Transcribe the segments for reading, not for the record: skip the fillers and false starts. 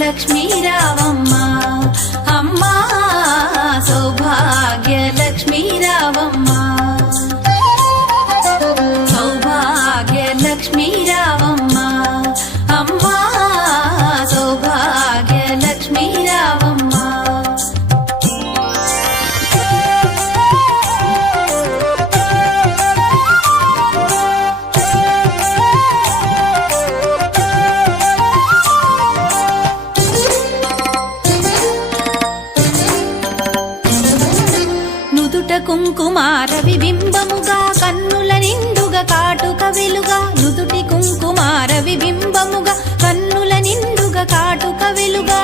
లక్ష్మీ రావమ్మ అమ్మా సౌభాగ్య లక్ష్మీ రావమ్మ సౌభాగ్య లక్ష్మీ రావమ్మ అమ్మా సౌభాగ్య లక్ష్మీ రావమ్మ కుంకుమార విబింబముగా కన్నుల నిండుగా కాటుక వెలుగా నుదుటి కుంకుమార విబింబముగా కన్నుల నిండుగా కాటుక వెలుగా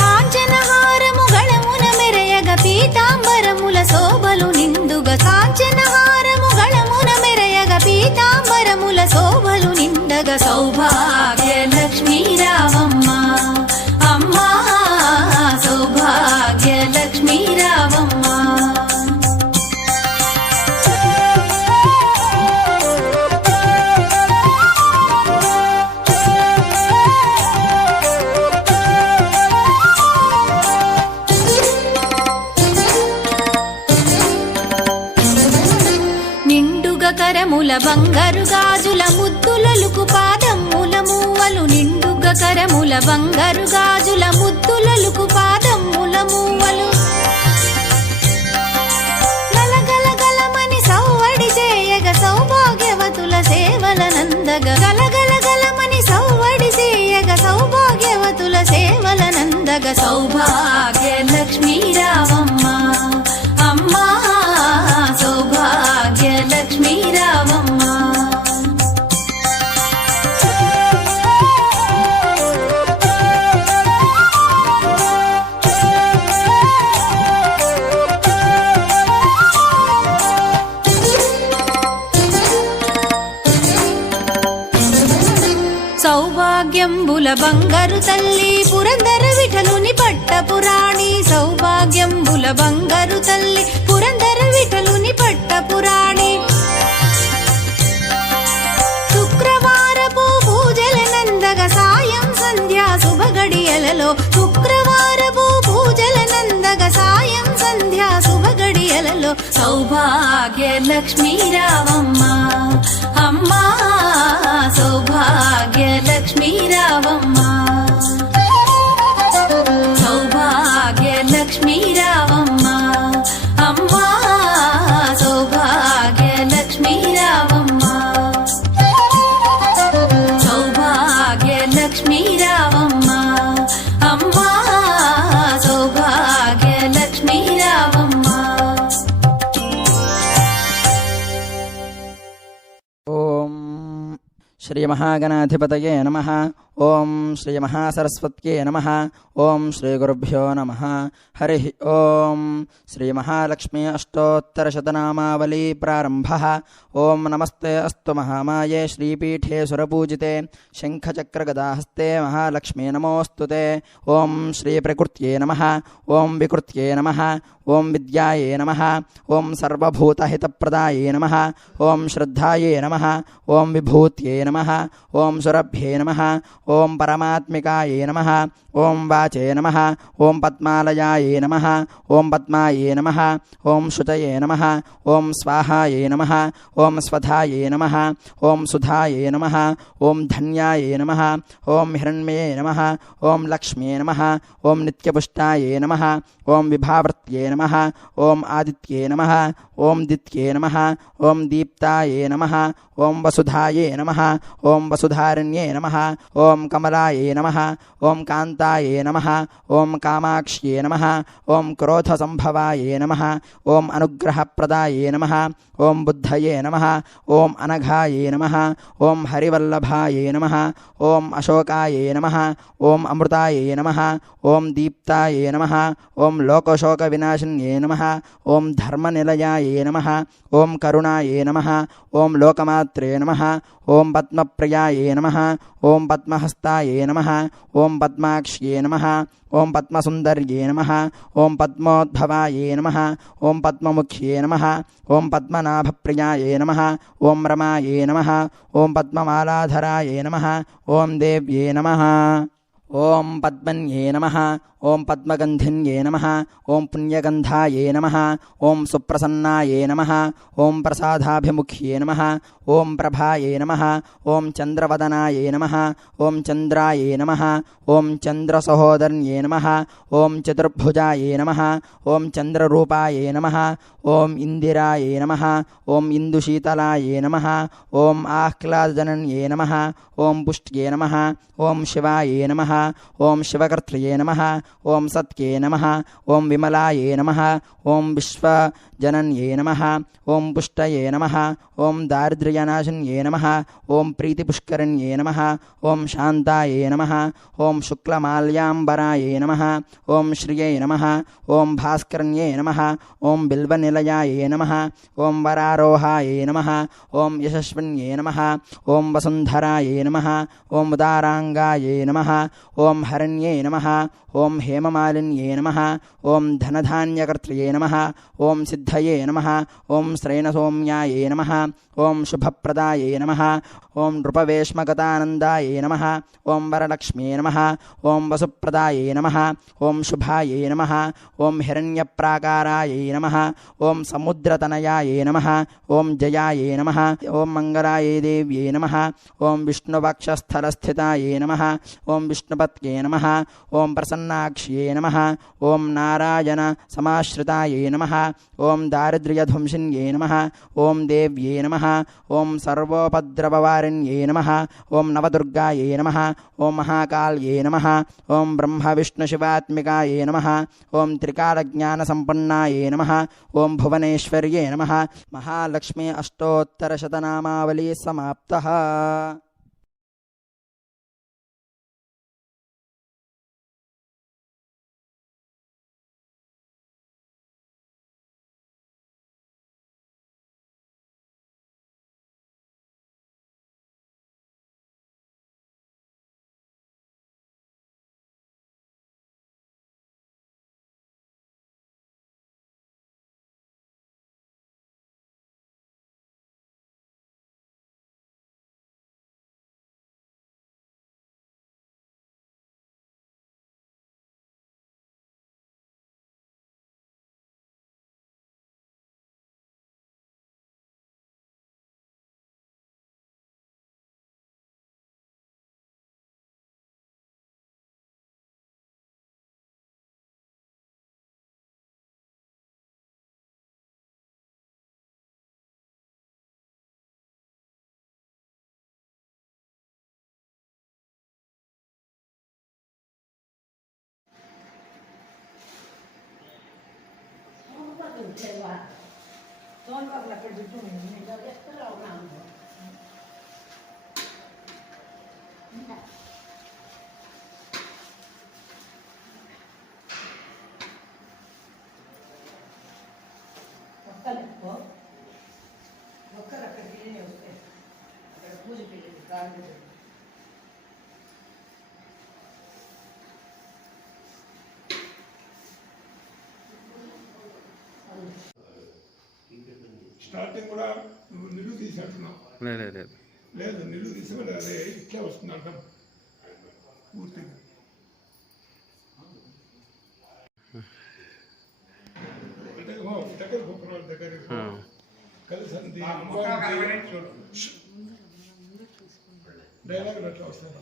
కాంచనహారము గళమున మెరయగ పీతాంబరముల శోభలు నిండుగా కాంచనహారము గళమున మెరయగ పీతాంబరముల శోభలు నిండగా సౌభాగ్య లక్ష్మీ రావమ్మ అమ్మా సౌభాగ్య లక్ష్మీ రావమ్మ నిండుగా కరముల బంగారు గాజుల ముద్దులలుకు పాదమ్ముల మూవలు నిండుగా కరముల బంగారు గాజుల ముద్దులలుకు పాదమ్ముల మూవలు గలగలగలమని సౌవడి చేయగ సౌభాగ్యవతుల సేవల నందగ గలగలగలమని సౌవడి చేయగ సౌభాగ్యవతుల సేవల నందగ సౌభాగ్య లక్ష్మీ రావమ్మ అమ్మా సౌభాగ్య లక్ష్మీ రావమ్మ సౌభాగ్యంబుల బంగారు తల్లి పురందర విఠలుని పట్టపురాణి సౌభాగ్యంబుల బంగారు తల్లి పురందర విఠలుని పట్టపురాణి శుక్రవారపు పూజల నందగ సాయం సంధ్యా శుభగడియలలో శుక్రవారపు పూజల నందగ సాయం సంధ్యా శుభగడియలలో సౌభాగ్య లక్ష్మీ రావమ్మ అమ్మా సౌభాగ్య లక్ష్మీ రావమ్మ సౌభాగ్య లక్ష్మీ రావమ్మ అమ్మా సౌభాగ్య లక్ష్మీ రావమ్మ సౌభాగ్య లక్ష్మీ రావమ్మ అమ్మా సౌభాగ్య లక్ష్మీ రావమ్మ. ఓం శ్రీ మహాగణాధిపతయే నమః. ఓం శ్రీ మహాసరస్వత్యే నమః. ఓం శ్రీ గురుభ్యో నమః. హరి ఓం శ్రీ మహాలక్ష్మీ అష్టోత్తరశతనామావళీ ప్రారంభః. ఓం నమస్తే అస్తు మహామాయే శ్రీపీఠే సురపూజితే శంఖచక్రగదాహస్తే మహాలక్ష్మీ నమోస్తుతే. ఓం శ్రీ ప్రకృత్యే నమః. ఓం వికృత్యే నమః. ఓం విద్యాయే నమః. ఓం సర్వభూతహితప్రదాయే నమః. ఓం శ్రద్ధాయే నమః. ఓం విభూత్యే నమః. ఓం సురభ్యే నమః. ఓం పరమాత్మికాయే నమః. ఓం వాచే నమః. ఓం పద్మాలయాయే నమః. ఓం పద్మాయే నమః. ఓం శుచయే నమః. ఓం స్వాహాయే నమః. ఓం స్వధాయే నమః. ఓం సుధాయే నమః. ఓం ధన్యాయే నమః. ఓం హిరణ్మయే నమః. ఓం లక్ష్మ్యే నమః. ఓం నిత్యపుష్టాయే నమః. ఓం విభావృత్యే నమః. ఓం ఆదిత్యే నమః. ఓం దిత్యే నమః. ఓం దీప్తాయే నమః. ఓం వసుధాయే నమః. ఓం వసుధారణ్యే నమః. ఓం కమలాయే నమః. ఓం కాంతాయే నమః. ఓం కామాక్ష్యే నమః. ఓం క్రోధసంభవాయే నమః. ఓం అనుగ్రహప్రదాయే నమః. ఓం బుద్ధయే నమః. ఓం అనఘాయే నమః. ఓం హరివల్లభాయే నమః. ఓం అశోకాయే నమః. ఓం అమృతాయే నమః. ఓం దీప్తాయే నమః. ఓం లోకశోకవినాశిన్యే నమః. ఓం ధర్మనిలయాయే నమః. ఓం కరుణాయే నమః. ఓం లోకమాత్రే నమః. ఓం పద్మప్రియాయే నమః ఓం పద్మహస్తాయే నమః ఓం పద్మాక్ష్యే నమః ఓం పద్మసుందర్యే నమః ఓం పద్మోద్భవాయే నమః ఓం పద్మముఖ్యే నమః ఓం పద్మనాభప్రియాయే నమః ఓం రమాయే నమః ఓం పద్మమాలాధరాయే నమః ఓం దేవ్యే నమః ఓం పద్మన్యే నమః ఓం పద్మగంధిన్యే నమః ఓం పుణ్యగంధాయే నమః ఓం సుప్రసన్నాయే నమః ఓం ప్రసాదాభిముఖ్యే నమః ఓం ప్రభాయే నమః ఓం చంద్రవదనాయే నమః ఓం చంద్రాయే నమః ఓం చంద్రసహోదర్యే నమః ఓం చతుర్భుజాయే నమః ఓం చంద్రరూపాయే నమః ఓం ఇందిరాయే నమః ఓం ఇందుశీతలాయే నమః ఓం ఆహ్లాదజనన్యే నమః ఓం పుష్ట్యే నమః ఓం శివాయే నమః ఓం శివకర్త్రయే నమః ఓం సత్యే నమః ఓం విమలాయే నమః ఓం విశ్వజనన్యే నమః ఓం పుష్టయే నమః ఓం దారిద్ర్యనాశన్యే నమః ఓం ప్రీతిపుష్కరణ్యే నమః ఓం శాంతాయే నమః ఓం శుక్లమాల్యాంబరాయే నమః ఓం శ్రియై నమః ఓం భాస్కరణ్యే నమః ఓం బిల్వనిలయాయే నమః ఓం వరారోహాయే నమః ఓం యశస్విన్యే నమః ఓం వసుంధరాయే నమః ఓం ఉదారాంగాయే నమః ఓం హరణ్యే నమః ఓం హేమమాలిన్యే నమః ఓం ధనధాన్యకర్త్రయే నమః ఓం సిద్ధయే నమః ఓం శ్రైణసౌమ్యాయే నమః ఓం శుభప్రదాయే నమః ఓం నృపవేష్మగతానందాయే నమః ఓం వరలక్ష్మ్యే నమః ఓం వసుప్రదాయే నమః ఓం శుభాయే నమః ఓం హిరణ్యప్రాకారాయే నమః ఓం సముద్రతనయాయే నమః ఓం జయాయే నమః ఓం మంగళాయే దేవ్యే నమః ఓం విష్ణువక్షస్థలస్థితాయే నమః ఓం విష్ణుపత్యే నమః ఓం ప్రసన్నాక్ష్యే నమః ఓం నారాయణ సమాశ్రితాయే నమః ఓం దారిద్ర్యధ్వంసిన్యే నమః ఓం దేవ్యే నమః ఓం సర్వోపద్రవవారిణ్యే నమః ఓం నవదుర్గాయే నమః ఓం మహాకాళ్యే నమః ఓం బ్రహ్మవిష్ణుశివాత్మికాయే నమః ఓం త్రికాలజ్ఞానసంపన్నాయే నమః ఓం భువనేశ్వర్యే నమః మహాలక్ష్మీ అష్టోత్తరశతనామావళీ సమాప్తః. ఒక్కరు అక్కడికి వస్తే అక్కడ పూజ పెళ్ళింది గాంధీ స్టార్టింగ్ కూడా నువ్వు నిలువు తీసేస్తున్నావు. లేదు నిలువు తీసి అదే ఇట్లే వస్తుంది అంటాం పూర్తిగా. దగ్గర గోపురాల దగ్గర కలిసి డైలాగ్ అట్లా వస్తాయి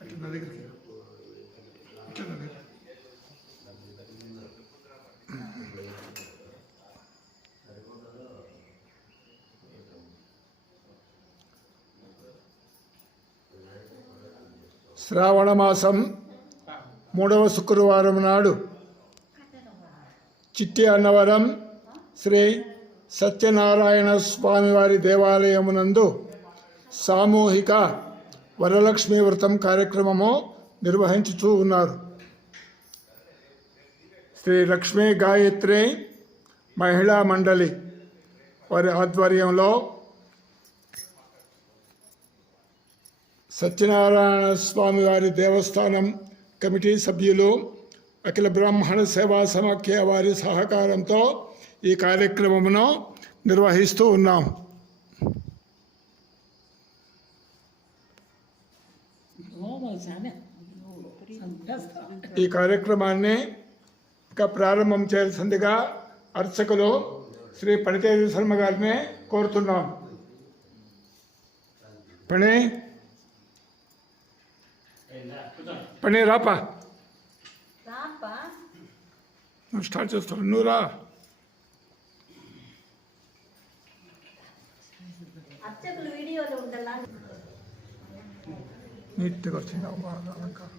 అట్లా నా దగ్గరికి ఇట్లా నా దగ్గర శ్రావణ మాసం 3వ శుక్రవారం నాడు చిట్టి అన్నవరం శ్రీ సత్యనారాయణ స్వామివారి దేవాలయమునందు సామూహిక వరలక్ష్మీ వ్రతం కార్యక్రమము నిర్వహించుతూ ఉన్నారు. శ్రీ లక్ష్మీ గాయత్రి మహిళా మండలి వారి ఆధ్వర్యంలో సత్యనారాయణ స్వామి వారి దేవస్థానం కమిటీ సభ్యులు అఖిల బ్రాహ్మణ సేవా సమాఖ్య వారి సహకారంతో ఈ కార్యక్రమమును నిర్వహిస్తూ ఉన్నాం. ఈ కార్యక్రమాన్ని ప్రారంభం చేయాల్సిందిగా అర్చకులు శ్రీ పణితేజ శర్మ గారిని కోరుతున్నాం. పని రాపా, నువ్వు స్టార్ట్ చేస్తావు, నువ్వు రా. నీట్గా వచ్చింది అలంకారం.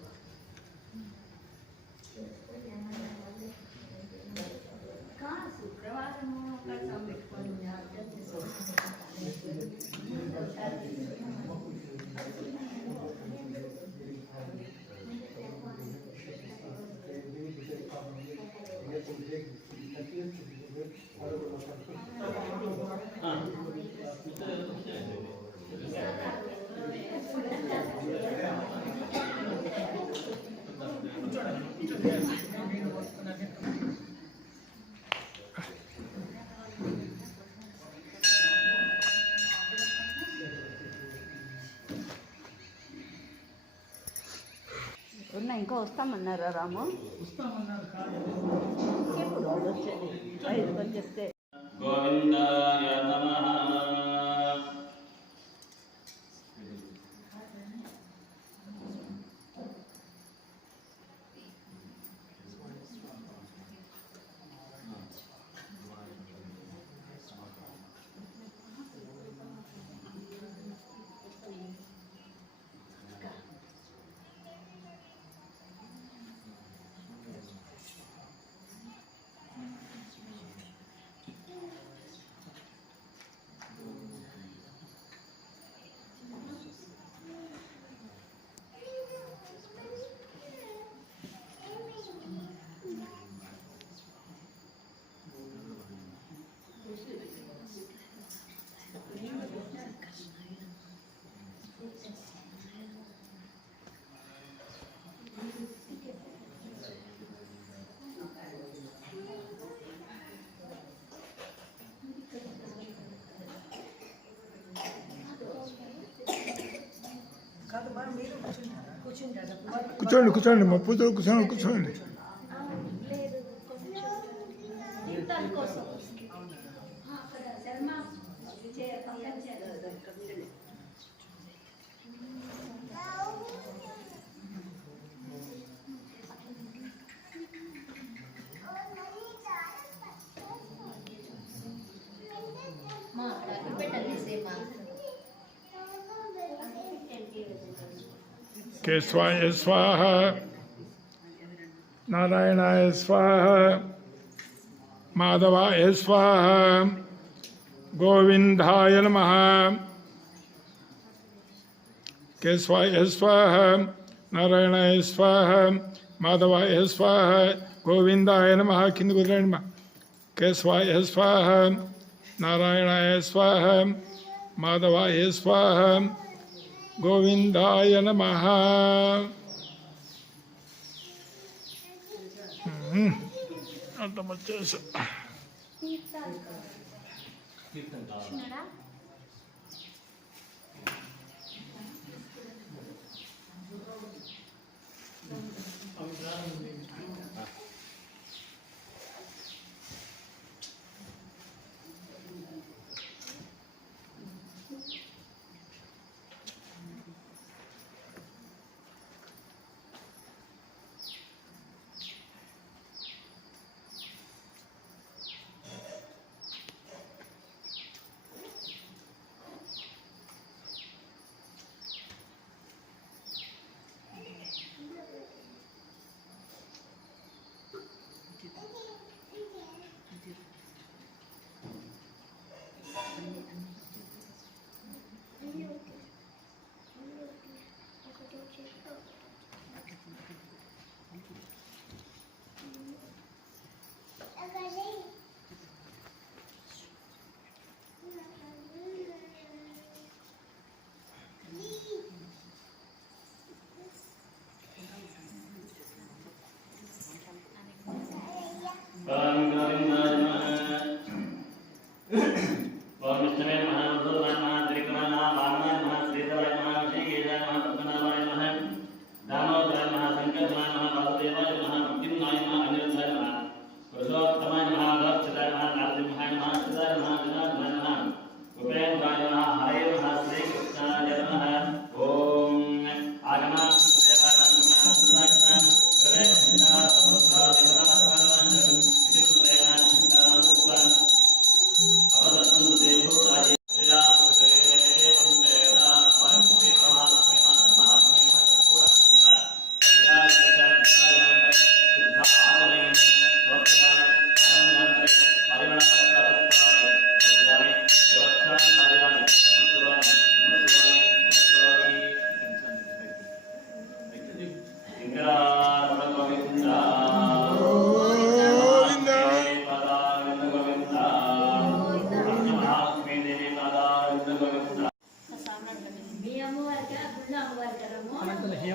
ఇంకా వస్తామన్నారా రాము? ఎప్పుడు వచ్చేది 5 చెప్తే. గోవిందాయ నమః. కూర్చోండి మా పూజలు కూర్చోండి. కేశవాయ స్వాహ, నారాయణాయ స్వాహ, మాధవాయ స్వాహ, గోవిందాయ నమః. కేశవాయ స్వాహ, నారాయణాయ స్వాహ, మాధవాయ స్వాహ, గోవిందాయ నమః. కింద కుదరండి మా. కేశవాయ స్వాహ, నారాయణాయ స్వాహ, మాధవాయ స్వాహ, గోవిందాయ నమః. అంత వచ్చేసి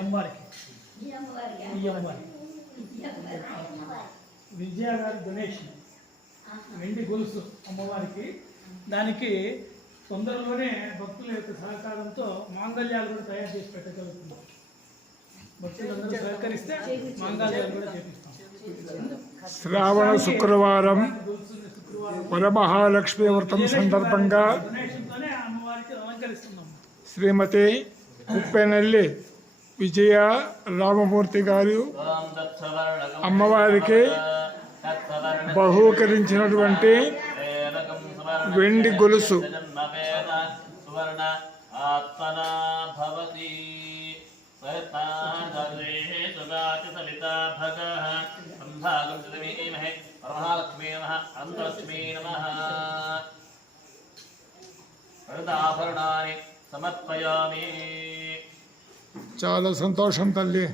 అమ్మవారికి ఈ అమ్మవారికి విజయ గారి డొనేషన్ వెండి గొలుసు అమ్మవారికి. దానికి తొందరలోనే భక్తుల యొక్క సహకారంతో మాంగళ్యాలు కూడా తయారు చేసి పెట్టగలుగుతున్నాం. భక్తులందరూ సహకరిస్తే మాంగళ్యాలు కూడా చేపిస్తాం. శ్రావణ శుక్రవారం వరమహాలక్ష్మి వ్రతం సందర్భంగా డొనేషన్తోనే అమ్మవారికి అలంకరిస్తున్నాం. శ్రీమతి ఉప్పెనల్లి విజయ రామమూర్తి గారు అమ్మవారికి బహూకరించినటువంటి వెండి గొలుసు సమర్పయామి. చాలా సంతోషం తల్లి.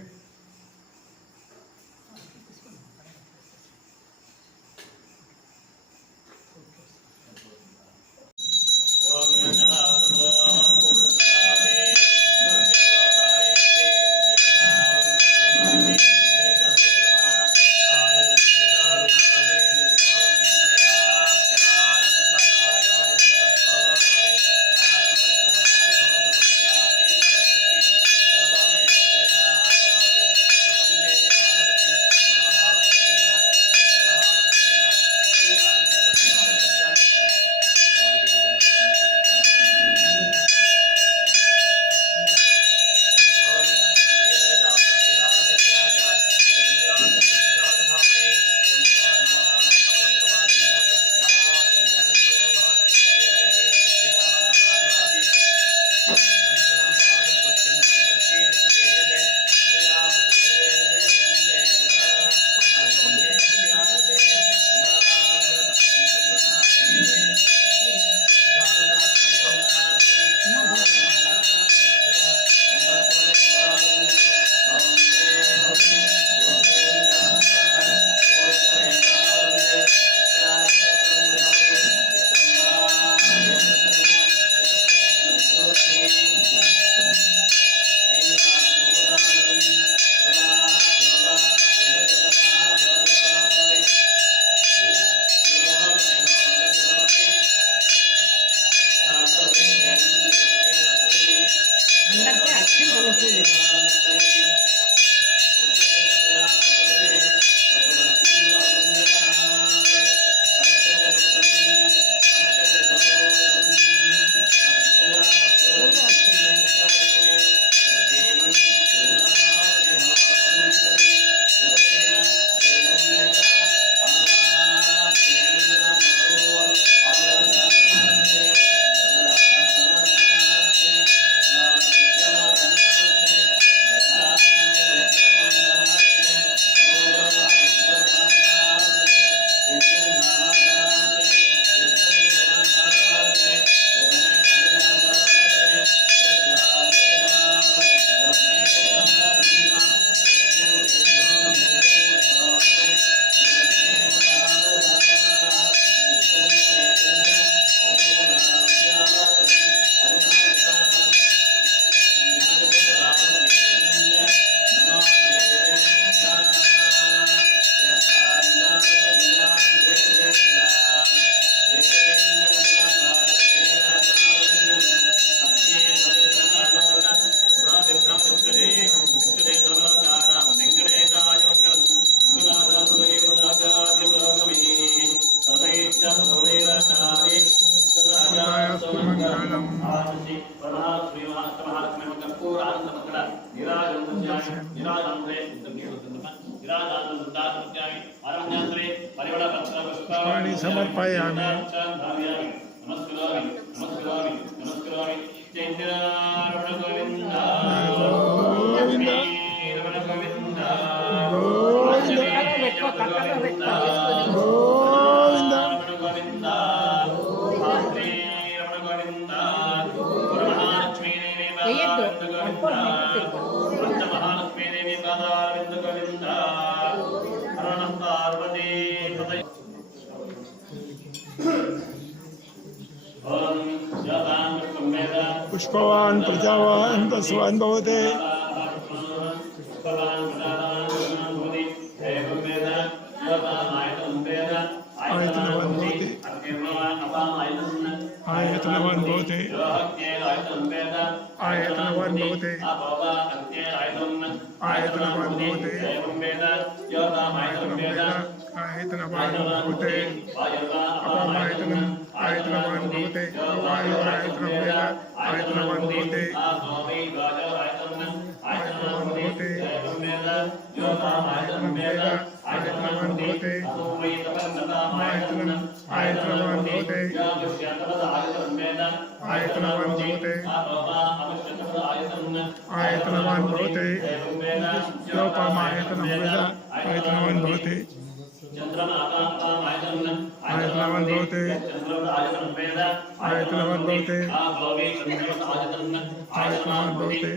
సమర్పయామి. पुष्पवान् प्रजावान् तस्वान् भवते आयतनवान् भवति आयतनवान् भवति आयतनवान् भवति आयतनवान् भवति अपामायतनम् आयतनवान् भवति आयतनवान् भवति आयतनवान् भवति आयतनवान् भवति आयतनवान् भवति आयतनवान् भवति आयतनवान् भवति योपामायतनं वेद आयतनवान् भवति आयतनवान् भवति आयतनवान् भवति आयतनवान् भवति